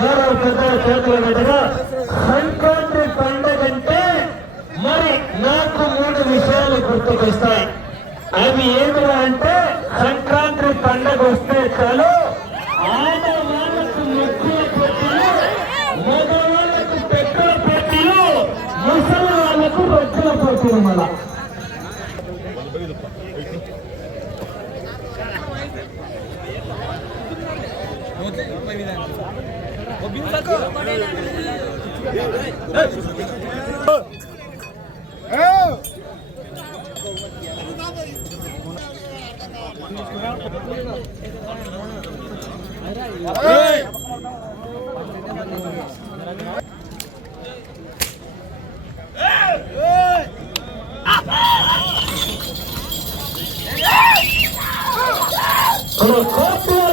పెద్ద చేతుల మీదుగా సంక్రాంతి పండుగ అంటే మరి నాకు 3 విషయాలు గుర్తుకొస్తాయి. అవి ఏమిరా అంటే సంక్రాంతి పండుగ వస్తే చాలు ఆడవాళ్ళకు ముగ్గుల పోటీలు, మగవాళ్ళకు పెట్టుల పోటీలు, ముసలి వాళ్ళకు రొట్టెల పోటీలు. మళ్ళా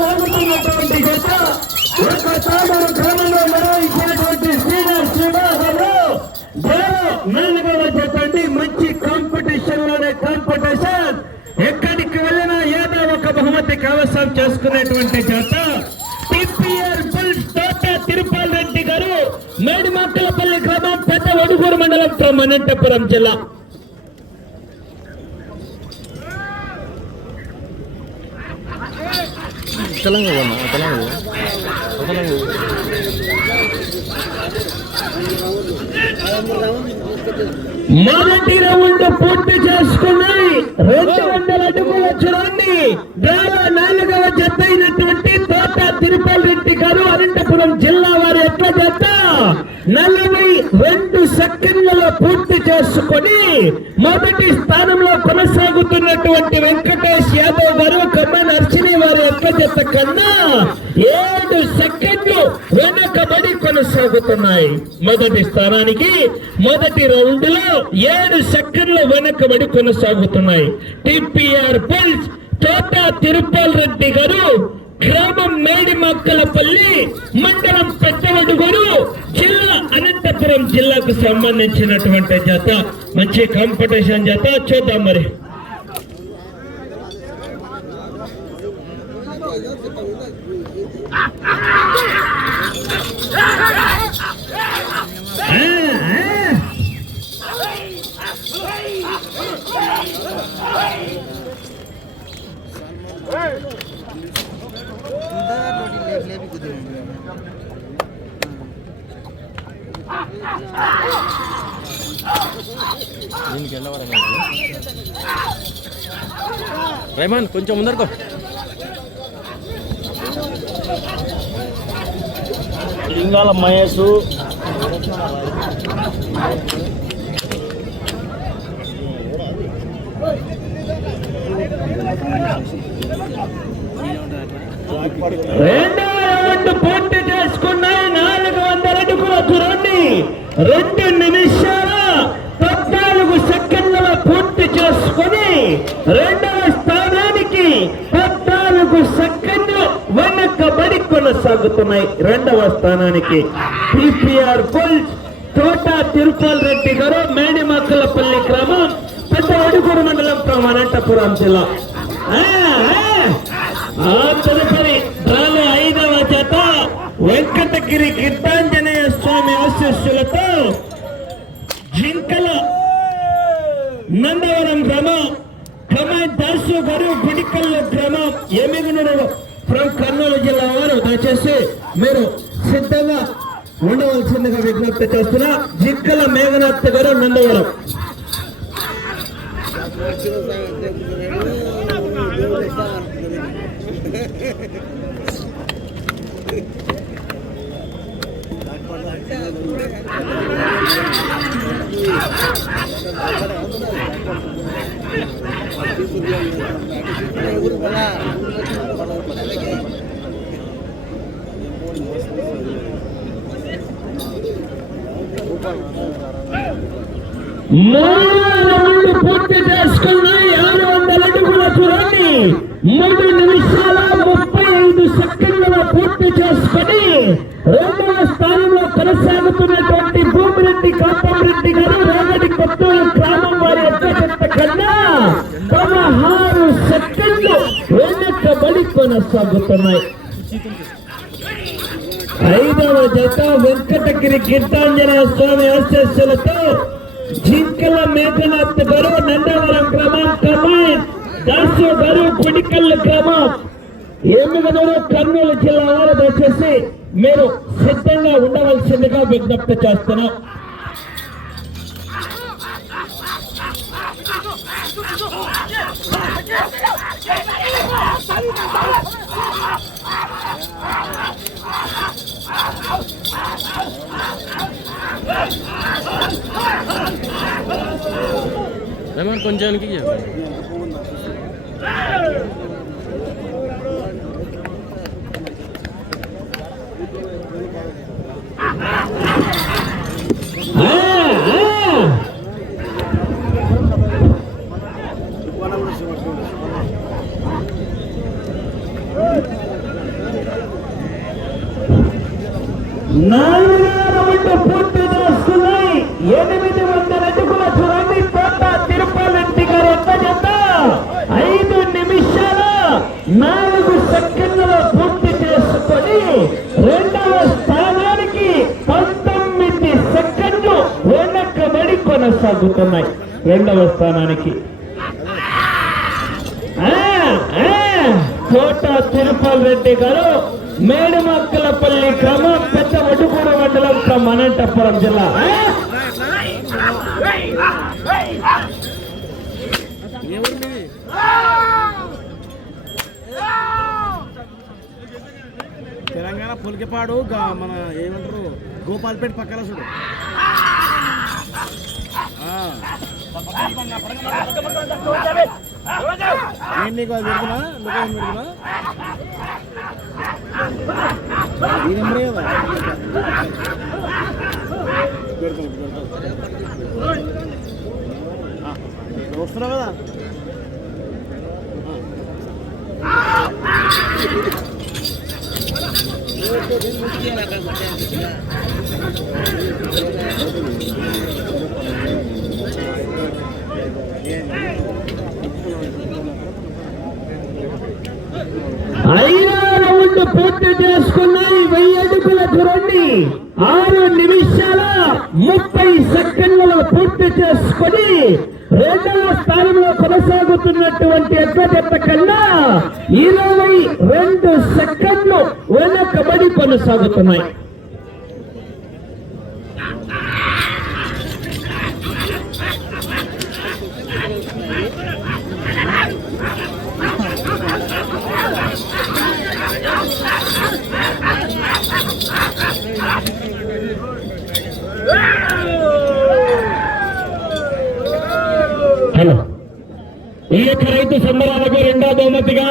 లాగుతున్నటువంటి గత గ్రామంలో నిర్వహించినటువంటి సీనియర్ శ్రీనివాసంలో 4వ చెప్పండి మంచి కాంపిటీషన్ లోనే కాంపిటీషన్. ఎక్కడికి వెళ్ళినా ఏదో ఒక బహుమతి కైవసం చేసుకునేటువంటి చేత టిపిఆర్ బుల్స్ తోట తిరుపాల్ రెడ్డి గారు మేడిమక్కలపల్లి గ్రామం పెద్ద ఒడుగూరు మండలం అనంతపురం జిల్లా. మొదటి రౌండ్ పూర్తి చేసుకున్నాయి. 200 అడుగుల చూడండి. 4వ జత అయినటువంటి తోట తిరుపతి రెడ్డి గారు అనంతపురం జిల్లా వారి ఎట్ల జత 42 సెకండ్లలో పూర్తి చేసుకొని మొదటి స్థానంలో కొనసాగుతున్నటువంటి వెంకటేష్ యాదవ్ గారు కమ్మ నర్సిని వారి ఎట్ల జత కన్నా 7 సెకండ్లు వెనకబడి కొనసాగుతున్నాయి. మొదటి స్థానానికి మొదటి రౌండ్ లో 7 సెకండ్లు వెనకబడి కొనసాగుతున్నాయి. టిపిఆర్ బుల్స్ తోట తిరుపాల్ రెడ్డి గారు గ్రామం మేడిమక్కలపల్లి మండలం పెద్దవడుగురు జిల్లా అనంతపురం జిల్లాకు సంబంధించినటువంటి జత. మంచి కాంపిటీషన్ జత. చూద్దాం మరి. రైమాన్ కొంచెం ముందరుకో. లింగాల మహేషు పూర్తి చేసుకున్నాయి. 400 అడుగుల చూడండి. 2 నిమిషాల 14 సెకండ్ల పూర్తి చేసుకుని 2వ స్థానానికి 14 సెకండ్లు వెనకబడి కొనసాగుతున్నాయి. 2వ స్థానానికి టిపిఆర్ బుల్స్ తోట తిరుపాల్ రెడ్డి గారు మేడిమక్కలపల్లి గ్రామం పెద్ద ఒడుగూరు మండలం అనంతపురం జిల్లా. తదుపరి 5వ జత వెంకటగిరి గిరితాంజనేయ స్వామి ఆశీస్సులతో జింకల నందవరం గ్రామం కమాయ్ దాసు గారు గుడికల్లు గ్రామం ఎమిగునూరు ఫ్రం కర్నూలు జిల్లా వారు దయచేసి మీరు సిద్ధంగా ఉండవలసిందిగా విజ్ఞప్తి చేస్తున్నా. జింకల మేఘనాథ్ గారు నందవరం. పూర్తి చేసుకున్నాయి. 600 అడుగుల చూడండి. 3 నిమిషాల 35 సెకండ్ల పూర్తి చేసుకుని 2వ స్థానంలో కొనసాగుతున్నటువంటి భూమిరెడ్డి కాపంరెడ్డి గారు రాగడి కొత్తూరు గ్రామం వారి ఎత్త కన్నా 16 సెకండ్లు వెనకబడి కొనసాగుతున్నాయి. ఐదవ జత వెంకటగిరి గీతాంజనేయ స్వామి ఆశీస్సులతో జింకల మేఘనాథ్ గారు నందవరం గ్రామం కమాన్ దాసు గారు పుడికల్లు గ్రామం ఎమ్మిగనూరు కర్నూలు జిల్లా వారు దయచేసి మీరు సిద్ధంగా ఉండవలసిందిగా విజ్ఞప్తి చేస్తున్నాం. కొంచెం పూర్తి చేస్తున్నాయి. 800 అడుగుల చూడండి. కోట తిరుపతి గారు ఎంత చెప్తా 5 నిమిషాల 4 సెకండ్లలో పూర్తి చేసుకొని రెండవ స్థానానికి 19 సెకండ్లు వెనకబడి కొనసాగుతున్నాయి. రెండవ స్థానానికి కోట తిరుపతి రెడ్డి గారు మేడుమక్కలపల్లి గ్రామం పెద్ద వడుగూడ మండలం అనంతపురం జిల్లా. తెలంగాణ పులికిపాడు మన ఏమంటారు గోపాల్పేట పక్కన చూడు. నేను నీకు అది పెడుతున్నా లొకేషన్ పెడుతున్నా ఈ నెంబరే కదా వస్తున్నావు కదా. రౌండ్ పూర్తి చేసుకున్నాయి. 1000 అడుగుల చూడండి. 6 నిమిషాల 30 సెకండ్లలో పూర్తి చేసుకొని రెండవ స్థానంలో కొనసాగుతున్నటువంటి ఎక్కడెత్త కన్నా 22 సెకండ్లు వెనకబడి కొనసాగుతున్నాయి. హలో, ఈ యొక్క రైతు సంబరాలకు రెండో బహుమతిగా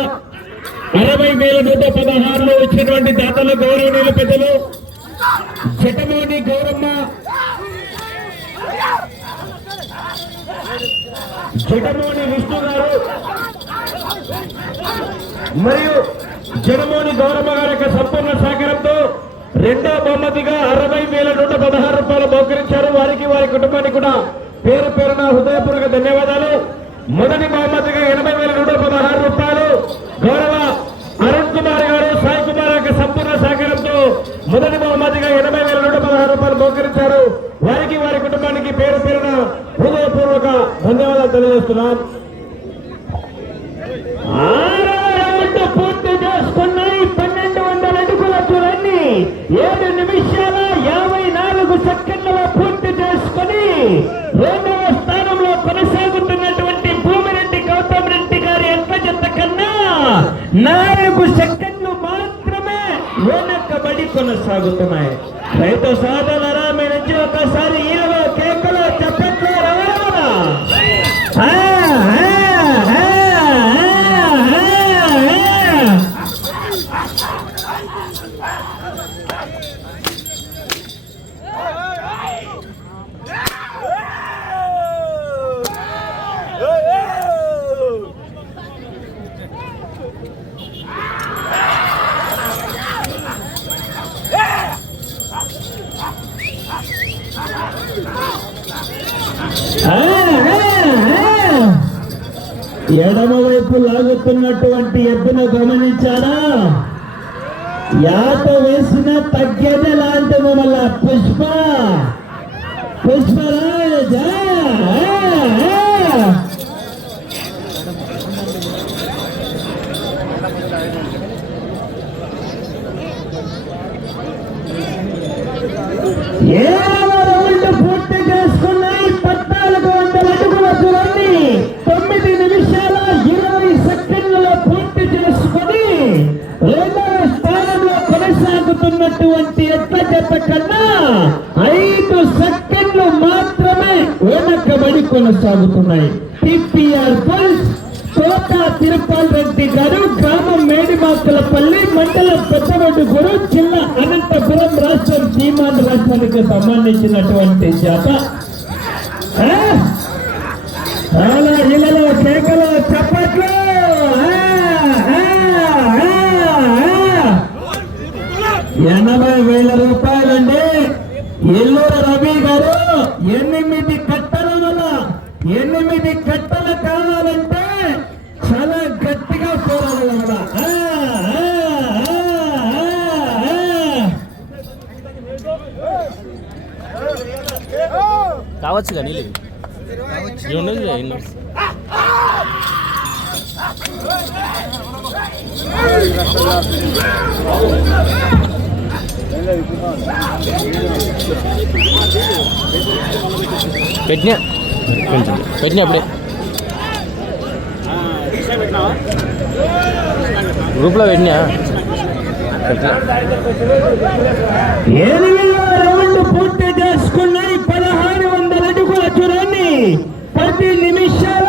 60,116 వచ్చినటువంటి దాతల గౌరవనీయుల పెద్దలు జటమోని గౌరమ్మ, జటమోని విష్ణు గారు మరియు జటమోని గౌరమ్మ గారి యొక్క సంపూర్ణ సహకారంతో రెండో బహుమతిగా 60,116 రూపాయలు బహుకరించారు. వారికి వారి కుటుంబానికి కూడా పేరు పేరున హృదయపూర్వక ధన్యవాదాలు. మొదటి బహుమతిగా 80,116 రూపాయలు గౌరవ అరుణ్ కుమార్ గారు, సాయి కుమార్ యొక్క సంపూర్ణ సహకారంతో మొదటి బహుమతిగా 80,116 రూపాయలు బహుకరించారు. వారికి వారి కుటుంబానికి పేరు పేరున హృదయపూర్వక ధన్యవాదాలు తెలియజేస్తున్నాం. పూర్తి చేసుకున్నాయి. 1200 అడుగుల చూడండి. 7 నిమిషాల 54 సెకండ్లలో పూర్తి చేసుకుని రెండవ స్థానంలో కొనసాగుతున్నటువంటి భూమిరెడ్డి గౌతమ్ రెడ్డి గారి ఎంత జత కన్నా 4 సెకండ్లు మాత్రమే వెనకబడి కొనసాగుతున్నాయి. రైతు సోదరులారా, మీ నుంచి ఒకసారి ఈలో కేకలో చెప్పట్లో రావాలా? ఎడమ వైపు లాగుతున్నటువంటి ఎద్దును గమనించారా? యాత వేసిన తగ్గేదే లాంటిది మళ్ళా పుష్పరాజ పూర్తి చేసుకున్నాయి. 1400 అడుగుల దూరాన్ని 9 నిమిషాల 20 సెకండ్లలో పూర్తి చేసుకొని రెండవ స్థానంలో కొనసాగుతున్నటువంటి ఎట్ల జత కన్నా 5 సెకండ్లు మాత్రమే వెనకబడి కొనసాగుతున్నాయి. టిపిఆర్ బుల్స్ తోట తిరుపాల్ రెడ్డి గారు, గ్రామం మేడిమాకులపల్లి, మండలం పెద్దవడుగురు, జిల్లా అనంతపురం, రాష్ట్రం సీమాంధ్ర రాష్ట్రానికి సంబంధించినటువంటి జాత. చాలా ఇళ్లలో కేకలు చప్పట్లు. 80,000 రూపాయలండి. ఎల్లూరు రవి గారు 8 కట్టల వల్ల 8 కట్టలు కావాలంటే చాలా గట్టిగా పోరాడాలి. కావచ్చు కానీ పెట్టినా అప్పుడే గ్రూప్లో పెట్టినా. 8వ రౌండ్ పూర్తి చేసుకున్నాయి. 1600 అడుగుల దూరాన్ని 10 నిమిషాల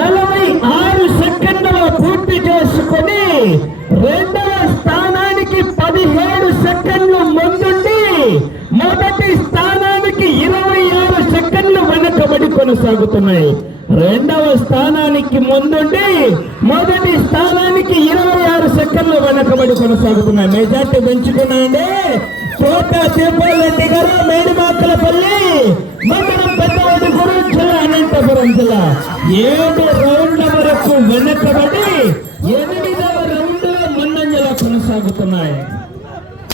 46 సెకండ్లలో పూర్తి చేసుకుని రెండవ స్థానానికి 17 సెకండ్లు ముందుండి మొదటి స్థానానికి 26 సెకండ్లు వెనకబడి కొనసాగుతున్నాయి. రెండవ స్థానానికి ముందుండి మొదటి స్థానానికి 26 సెకండ్లు వెనకబడి కొనసాగుతున్నాయి. మెజార్టీ పెంచుకున్నాయండి. తోట తిరుపతి రెడ్డి గారు, మేడిమాకులపల్లి, మండలం పెద్దవడుగురు, జిల్లా అనంతపురం జిల్లా. 7 రౌండ్ల వరకు వెనకబడి 8వ రౌండ్ లో ముందంజలో కొనసాగుతున్నాయి.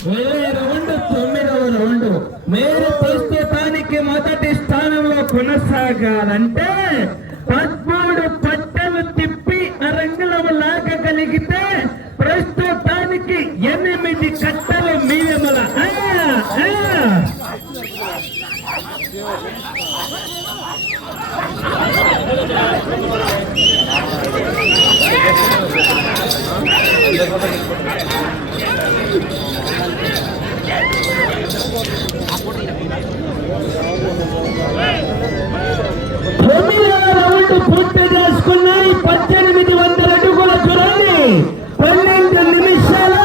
9వ రౌండ్ మీరు ప్రస్తుతానికి మొదటి స్థానంలో కొనసాగాలంటే 13 పట్టలు తిప్పి అరంగులం లాగగలిగితే ప్రస్తుతానికి 8 కట్టలు మీవెమల. పూర్తి చేసుకున్నాయి. 1800 అడుగుల దూరాన్ని 12 నిమిషాల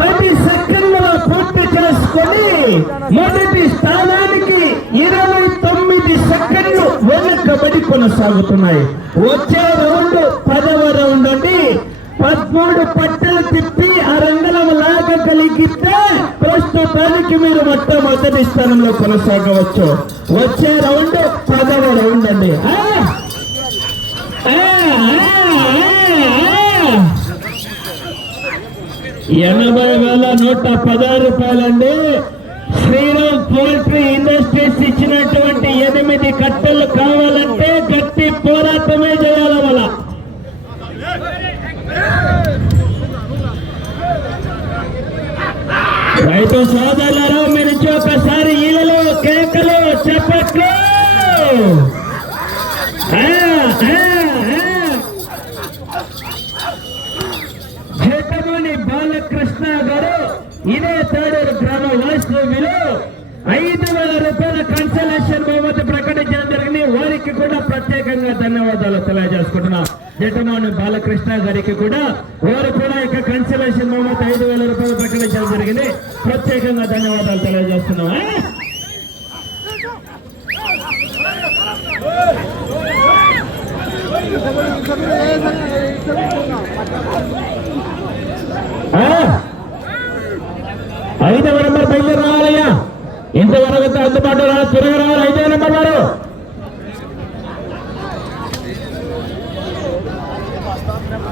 10 సెకండ్లలో పూర్తి చేసుకొని మొదటి స్థానానికి 29 సెకండ్లు వెనకబడి కొనసాగుతున్నాయి. వచ్చే రౌండ్ 10వ రౌండ్ అండి. 13 పట్టలు తిప్పి అరంగలం లాగగలిగితే ప్రస్తుతానికి మీరు మొట్టమొదటి స్థానంలో కొనసాగవచ్చు. వచ్చే రౌండ్ 10వ రౌండ్ అండి. 80,110 రూపాయలండి. శ్రీరామ్ పోల్ట్రీ ఇండస్ట్రీస్ ఇచ్చినటువంటి 8 కట్టలు కావాలంటే గట్టి పోరాటమే చేయాల వల్ల. రైతు సోదరులారా, మీరు ఒకసారి ఈలలో కేకలు చెప్పట్లు. జటమణి బాలకృష్ణ గారు ఇదే తాడూరు గ్రామ వాస్తవ్యులు 5,000 రూపాయల కన్సలేషన్ బహుమతి ప్రకటించడం జరిగింది. వారికి కూడా ప్రత్యేకంగా ధన్యవాదాలు తెలియజేసుకుంటున్నాం. జటమణి బాలకృష్ణ గారికి కూడా వారు కూడా ఇక కన్సలేషన్ బహుమతి 5,000 రూపాయలు ప్రకటించడం జరిగింది. ప్రత్యేకంగా ధన్యవాదాలు తెలియజేస్తున్నాం. ఐదవ నెంబర్ బయలుదేరి రావాలయ్యా. ఇంతవరకు అందుబాటులో రావాలి, తిరిగి రావాలి. 5వ నెంబర్ వారు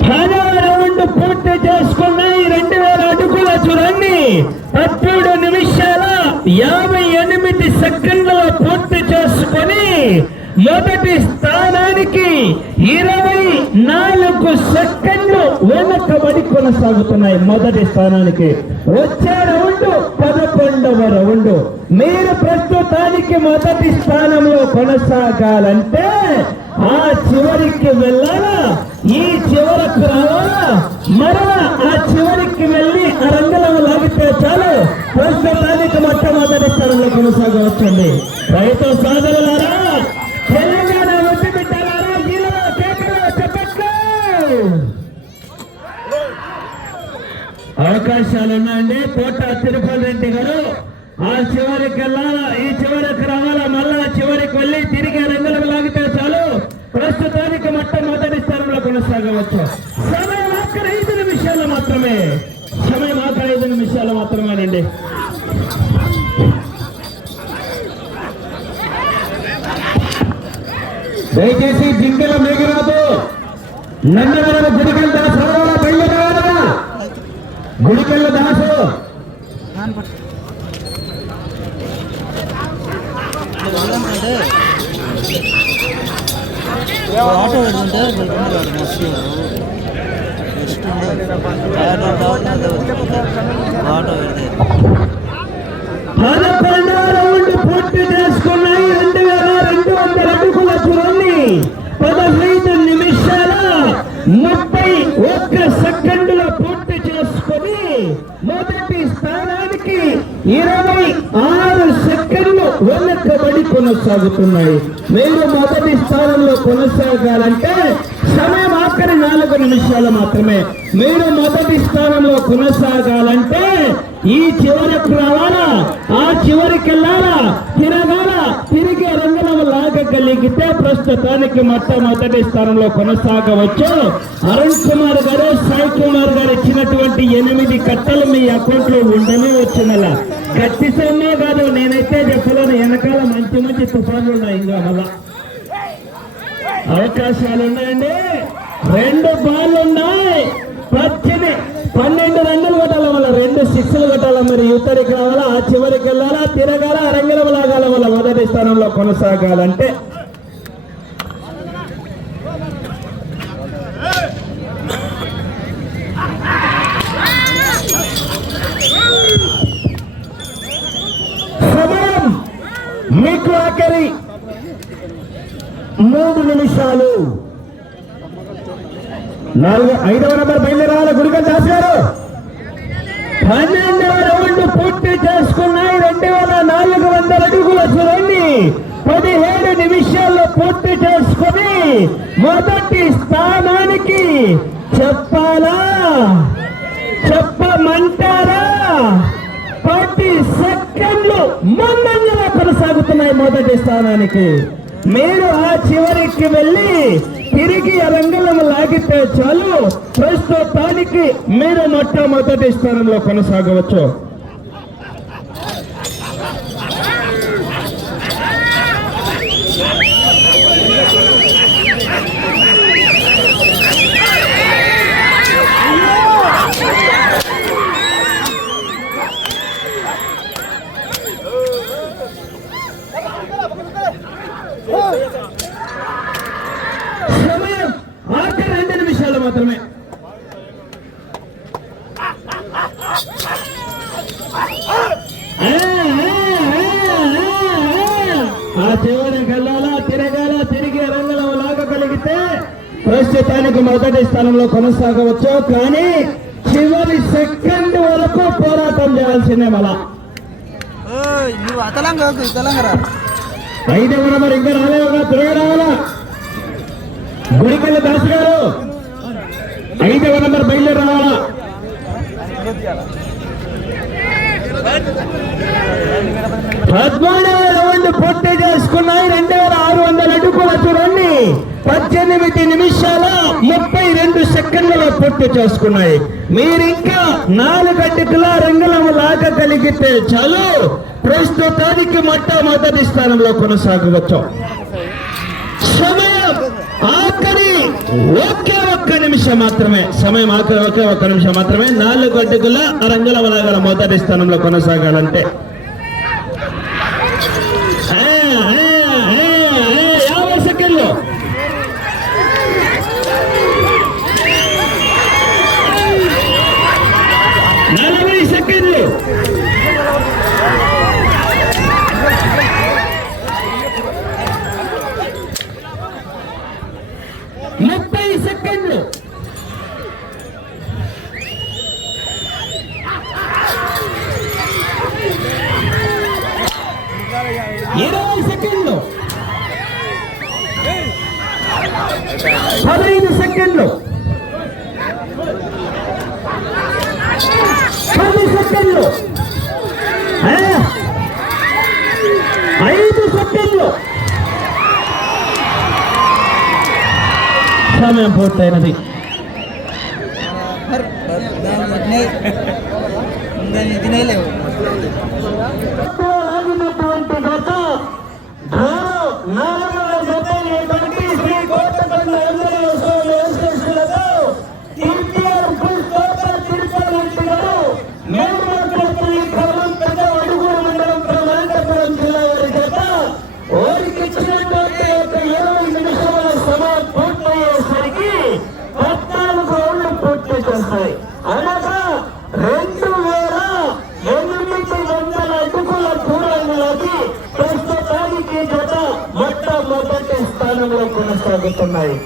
10వ రౌండ్ పూర్తి చేసుకున్నాయి. 2,000 అడుగుల 17 నిమిషాల 58 సెకండ్లలో పూర్తి చేసుకొని మొదటి స్థానానికి 24 సెకండ్లు వెనకబడి కొనసాగుతున్నాయి. మొదటి స్థానానికి వచ్చే రౌండ్ 11వ రౌండ్. మీరు ప్రస్తుతానికి మొదటి స్థానంలో కొనసాగాలంటే ఆ చివరికి వెళ్ళాలా, ఈ చివరకు రావాలా, మరలా ఆ చివరికి వెళ్ళి ఆ రంగులో లాగితే చాలు ప్రస్తుతానికి మొట్టమొదటి స్థానంలో కొనసాగవచ్చండి. రైతు సోదరులారా, తెలంగాణ వచ్చి బిడ్డలారా, ఇలా కేకలు చెప్పట్లు అవకాశాలున్నాయండి. కోట తిరుపతి రెడ్డి గారు ఆ చివరికి వెళ్ళాలా, ఈ చివరికి రావాలా, మళ్ళా చివరికి వెళ్ళి తిరిగి రంగులకు లాగితే చాలు ప్రస్తుతానికి మొట్టమొదటి స్థానంలో కొనసాగవచ్చు. సమయం మాత్రం 5 నిమిషాలు మాత్రమే. సమయం మాత్రం 5 నిమిషాలు మాత్రమేనండి. దయచేసి జింకల మేఘరాదు నందవరం గుడికెళ్ళ దాసు బయలుదేరారా, గుడికెళ్ళ దాసు ఆటో పెడుతుంటే మస్తు ఆటో పెడితే 11వ రౌండ్ పూర్తి చేసుకున్నాయి. 2200 అడుగుల దూరాన్ని 15 నిమిషాల 31 సెకండ్ల పూర్తి చేసుకొని మొదటి స్థానానికి 26 సెకండ్లు వెనకబడి కొనసాగుతున్నాయి. మీరు మొదటి స్థానంలో కొనసాగాలంటే సమయం ఆఖరి 4 నిమిషాలు మాత్రమే. మీరు మొదటి స్థానంలో కొనసాగాలంటే ఈ చివరకు రావాలా, ఆ చివరికి వెళ్ళాలా, తిరగాల, తిరిగి రంగులం లాగగలిగితే ప్రస్తుతానికి మొట్టమొదటి స్థానంలో కొనసాగవచ్చు. అరుణ్ కుమార్ గారు, సాయి కుమార్ గారు ఇచ్చినటువంటి 8 కట్టలు మీ అకౌంట్ లో ఉండనే వచ్చినలా ఖచ్చితంగా కాదు, నేనైతే చెప్పలేను. వెనకాల మంచి మంచి తుఫాన్లు ఉన్నాయి. ఇంకా మళ్ళా అవకాశాలు ఉన్నాయండి. 2 బాళ్ళు ఉన్నాయి. 12 రంగులు కొట్టాల వల్ల 2 6లు కొట్టాల. మరి యువతరికి రావాలా, ఆ చివరికి వెళ్ళాలా, తిరగాల, రంగులు లాగాల వల్ల మొదటి స్థానంలో కొనసాగాలంటే సమయం మీకు ఆఖరి 3 నిమిషాలు. 5వ నెంబర్ బయలుదేరాలి గుడికల్ దాస్ గారు. 12వ రౌండ్ పూర్తి చేసుకున్నాయి. 2400 అడుగుల దూరాన్ని 17 నిమిషాల్లో పూర్తి చేసుకుని మొదటి స్థానానికి చెప్పాలా, చెప్పమంటారా, 10 సెకండ్లు ముందంజలో కొనసాగుతున్నాయి మొదటి స్థానానికి. మీరు ఆ చివరికి వెళ్ళి తిరిగి రంగులను లాగితే చాలు ప్రస్తుతానికి మీరు మొట్టమొదటి స్థానంలో కొనసాగవచ్చు. సమయం ఆఖరి 2 నిమిషాలు మాత్రమే. ఆ చివరికి వెళ్ళాలా, తిరగాల, తిరిగి రంగులో లాగగలిగితే ప్రస్తుతానికి మొదటి స్థానంలో కొనసాగవచ్చు. కానీ చివరి సెకండ్ వరకు పోరాటం చేయాల్సిందే. మళ్ళా నువ్వు అతలంగా తెలంగాణ 5వ నెంబర్ ఇంకా రాలేవుగా, తిరగ రావాలా. గుడికెళ్ళ దాస్ గారు 5వ నెంబర్ బయలుదేరి రావాలా. 13వ రౌండ్ పూర్తి చేసుకున్నాయి. 2600 అడుగుల దూరాన్ని 18 నిమిషాల 32 సెకండ్లలో పూర్తి చేసుకున్నాయి. మీరింకా 4 అడుగుల రంగులను లాగగలిగితే చాలు ప్రస్తుతానికి మొట్టమొదటి స్థానంలో కొనసాగవచ్చు. సమయం ఆఖరి ఒక్క నిమిషం మాత్రమే సమయం, ఆఖరి ఒక్క నిమిషం మాత్రమే. 4 అడుగుల రంగుల వలగల మొదటి స్థానంలో కొనసాగాలంటే 50 సెకండ్లు. 40 సెకండ్లు. 30 సెకండ్లు. 20 సెకండ్లు. 15 సెకండ్లు. 10 సెకండ్లు. 5 సెకండ్లు. సమయం పూర్తయినది. తినేలేవు ఆగినటువంటి గత శ్రీ కోటపల్లి ఆంజనేయ స్వామి ఆశీస్సులతో ఎన్టీఆర్ తిరుపతి గారు మేల్మార్కెట్పల్లి క్రమం పెద్ద అడుగుల మండలం అనంతపురం జిల్లా వారి జత వారికి ఇచ్చినటువంటి 20 నిమిషాల సమయం పూర్తయ్యేసరికి 14 రౌండ్లు పూర్తి చేస్తాయి. అనగా 2800 అడుగుల దూరంలోకి ప్రస్తుతానికి జత మొట్టమొదటి స్థానంలో కొనసాగుతున్నాయి.